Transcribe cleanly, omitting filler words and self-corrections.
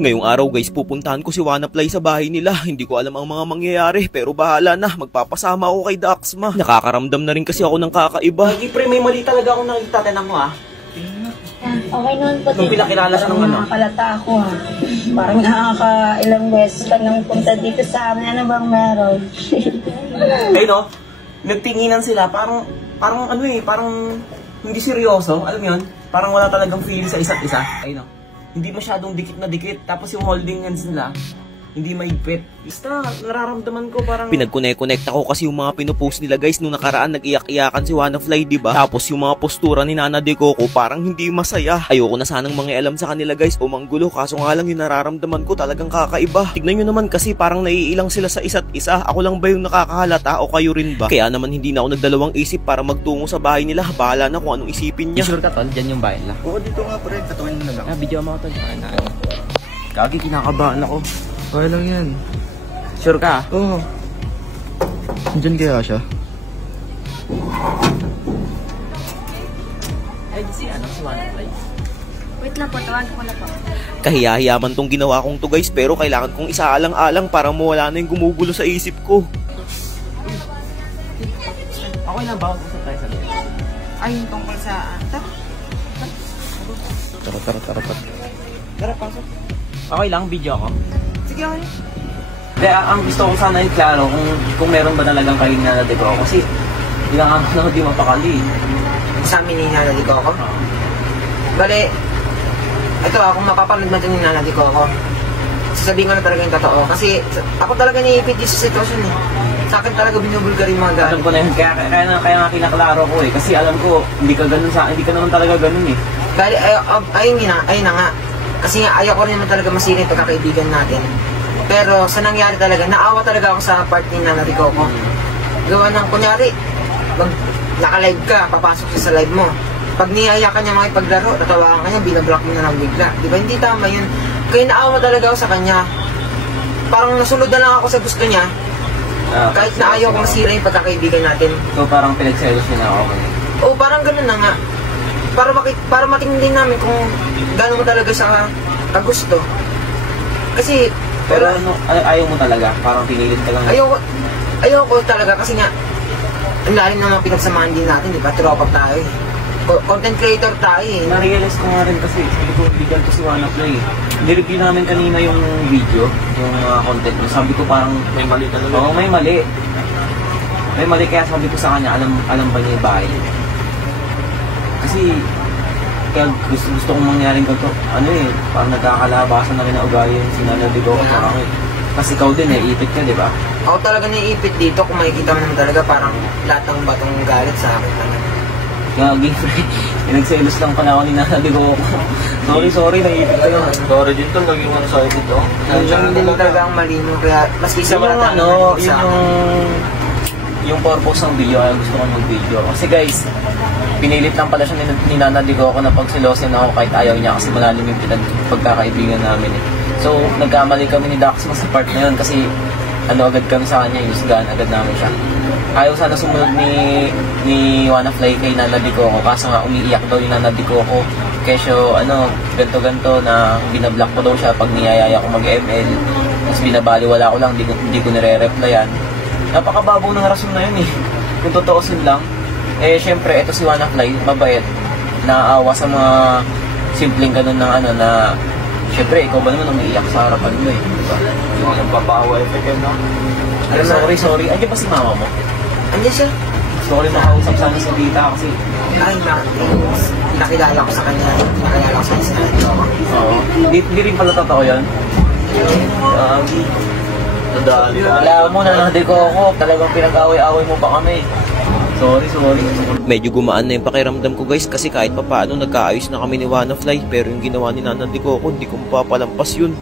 Ngayong araw guys, pupuntahan ko si Wanafly sa bahay nila. Hindi ko alam ang mga mangyayari, pero bahala na. Magpapasama ako kay Daxma. Nakakaramdam na rin kasi ako ng kakaiba. Lagi pre, may mali talaga akong nakikita. Tinan mo ah. Okay naman po. Nung pinakilala sa nung ano? Nakakalata ako ha. Parang nakakailang beses ka nang punta dito sa amin. Ano bang meron? Ay no, nagtinginan sila. Parang ano eh, parang hindi seryoso. Alam mo yun? Parang wala talagang feel sa isa't isa. Ay no. Hindi masyadong dikit na dikit. Tapos yung holding hands nila, hindi maigpit. Basta, nararamdaman ko parang... Pinag-connect ako kasi yung mga pinupost nila guys. Nung nakaraan, nag-iyak-iyakan si Wanafly, diba? Tapos yung mga postura ni Nana De Coco, parang hindi masaya. Ayoko na sanang mangialam sa kanila guys o manggulo. Kaso nga lang yung nararamdaman ko talagang kakaiba. Tignan nyo naman kasi parang naiilang sila sa isa't isa. Ako lang ba yung nakakahalata o kayo rin ba? Kaya naman hindi na ako nagdalawang isip para magtungo sa bahay nila. Bahala na kung anong isipin niya. Sure ka tol? Diyan yung bahay nila. Oo, dito nga pre. Katuwin mo na lang. Video mo ako tol. Kagi, kinakabahan ako. Okay lang yan. Sure ka? Oo. Diyan kaya siya? Ay, si Wanafly. Wait lang po, tawagan ko na po. Kahiyahiyaman tong ginawa kong to guys, pero kailangan kong isaalang-alang para mawala na yung gumugulo sa isip ko. Okay lang ba? Usap tayo sa loob. Ay, yung tungkol sa... Tara. Tara, pasok. Okay lang, video ako. Sige, okay. Kaya ang gusto ko sana i-klaro kung meron ba talagang kayo na Nana De Coco. Kasi ilang ako na hindi mapakali. Sa amin ni Nana De Coco? Bale, ito kung mapapanood natin ni Nana De Coco, sasabihin ko na talaga yung totoo. Kasi ako talaga naiipit din sa sitwasyon eh. Sa akin talaga binubulgar yung mga galing. Alam ko na yun, kaya nga kinaklaro ko eh. Kasi alam ko, hindi ka naman talaga ganun eh. Bale, ayun na nga. Kasi nga ayaw ko rin naman talaga masira yung pagkakaibigan natin. Pero sa nangyari talaga, naawa talaga ako sa part ni Nana De Coco. Gawa ng kunyari, naka-live ka, papasok siya sa live mo. Pag niyaya ka niya makipaglaro, tatawagan ka niya, binablock mo na lang bigla. Di ba? Hindi tama yun. Kaya naawa talaga ako sa kanya. Parang nasunod na lang ako sa gusto niya. Kahit na ayaw ko masira yung pagkakaibigan natin. So parang pinagselos niya na ako. Oo, parang ganun na nga. Para matingin din namin kung gano'n mo talaga siya kagusto. Kasi... Pero ano, ayaw mo talaga? Parang pinilit ka lang? Ayaw ko talaga kasi nga ang lalim ng mga pinagsamahan din natin, di ba? Tropa tayo eh. Content creator tayo eh. Na-realize ko nga rin kasi, sabi ko, bigyan ko si Wanafly eh. Nireview namin kanina yung video, yung content mo. Sabi ko parang... May mali talaga. Oo, may mali. May mali kaya sabi ko sa kanya, alam ba niya yung bahay? Kasi... Kaya gusto kong mangyaring ganito, ano eh, parang nagkakalabasan na rin na ugali yung si Nana De Coco. Kasi ikaw din, ipit ka, di ba? Ako talaga naiipit dito, kung makikita mo naman talaga parang lahat ng batong galit sa akin naman. Kaya, pinagselos lang pa na ako ni Nana De Coco. Sorry, naiipit ka yun. Sorry din to, naging one-sided to. Yung din talaga ang mali mo, kaya maski sa wala tayo sa yung purpose ng video, kaya gusto kong mag-video. Kasi guys, pinilit lang pala siya ni Nana De Coco na pagsilosin ako kahit ayaw niya kasi malalim yung pagkakaibigan namin eh. So, nagkamali kami ni Daxma sa part na yun kasi agad kami sa kanya, iusgahan agad namin siya. Ayaw sana sumunod ni Wanafly kay Nana De Coco kaso nga umiiyak daw yung Nana De Coco. Kesyo, ganto na binablock ko daw siya pag niyayaya ko mag-ML. Tapos binabaliwala ko lang, hindi ko nire-replyan. Napakababaw ng rason na yun eh. Kung totoosin lang, eh syempre ito si Wanafly, mabait, naawa sa mga simpleng ganun na na syempre ikaw ba naman umiiyak sa harapan mo eh, diba? Yung nagpapaawa effect yun, no? Sorry. Andiyan ba si mama mo? Andiyan siya. Sorry, makausap sana sa tita kasi... Ay, nakilala ko sa kanya. Nakilala ko sa kanya sa Nana De Coco. Oo. Hindi rin pala totoo yun? Alam mo na Nana De Coco, talagang pinag-away-away mo pa kami. Sorry. Medyo gumaan na yung pakiramdam ko guys kasi kahit papaano nagkaayos na kami ni Wanafly, pero yung ginawa ni Nana De Coco, hindi ko mapapalampas yun.